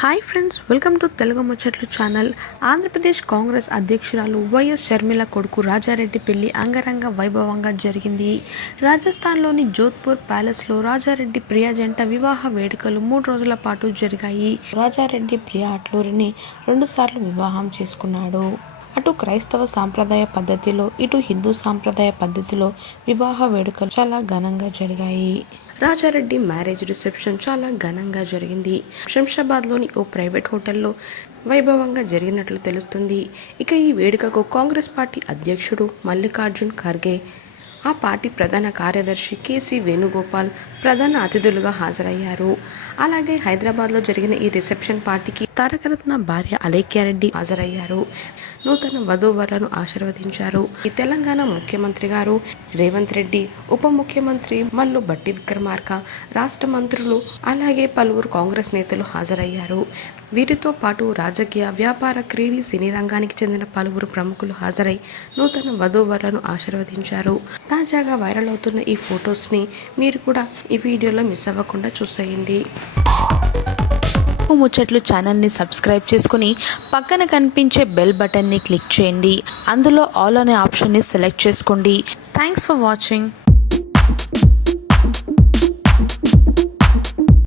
Hi friends, welcome to Telugu ముచ్చట్లు channel. Andhra Pradesh Congress అధ్యక్షురాలు YS Sharmila కొడుకు రాజారెడ్డి పెళ్లి అంగరంగ వైభవంగా జరిగింది. రాజస్థాన్లోని జోధ్పూర్ ప్యాలెస్లో రాజారెడ్డి ప్రియా జంట వివాహ వేడుకలు 3 రోజుల పాటు జరిగాయి. రాజారెడ్డి ప్రియా అట్లూరిని 2 సార్లు వివాహం చేసుకున్నాడు. అటు క్రైస్తవ సాంప్రదాయ పద్ధతిలో, ఇటు హిందూ సాంప్రదాయ పద్ధతిలో వివాహ వేడుకలు చాలా ఘనంగా జరిగాయి. రాజారెడ్డి మ్యారేజ్ రిసెప్షన్ చాలా ఘనంగా జరిగింది. శంషాబాద్లోని ఓ ప్రైవేట్ హోటల్లో వైభవంగా జరిగినట్లు తెలుస్తుంది. ఇక ఈ వేడుకకు కాంగ్రెస్ పార్టీ అధ్యక్షుడు మల్లికార్జున్ ఖర్గే, ఆ పార్టీ ప్రధాన కార్యదర్శి కేసీ వేణుగోపాల్ ప్రధాన అతిథులుగా హాజరయ్యారు. అలాగే హైదరాబాద్లో జరిగిన ఈ రిసెప్షన్ పార్టీకి తారకరత్న భార్య అలేఖ్యారెడ్డి హాజరయ్యారు. నూతన వధూవరులను ఆశీర్వదించారు. ఈ తెలంగాణ ముఖ్యమంత్రి గారు రేవంత్ రెడ్డి, ఉప ముఖ్యమంత్రి మల్లు భట్టి విక్రమార్క, రాష్ట్ర మంత్రులు, అలాగే పలువురు కాంగ్రెస్ నేతలు హాజరయ్యారు. వీరితో పాటు రాజకీయ, వ్యాపార, క్రీడా, సినీ రంగానికి చెందిన పలువురు ప్రముఖులు హాజరై నూతన వధూవరులను ఆశీర్వదించారు. తాజాగా వైరల్ అవుతున్న ఈ ఫొటోస్ని మీరు కూడా ఈ వీడియోలో మిస్ అవ్వకుండా చూసేయండి. ముచ్చట్లు ఛానల్ని సబ్స్క్రైబ్ చేసుకుని పక్కన కనిపించే బెల్ బటన్ని క్లిక్ చేయండి. అందులో ఆల్ అనే ఆప్షన్ని సెలెక్ట్ చేసుకోండి. Thanks for watching.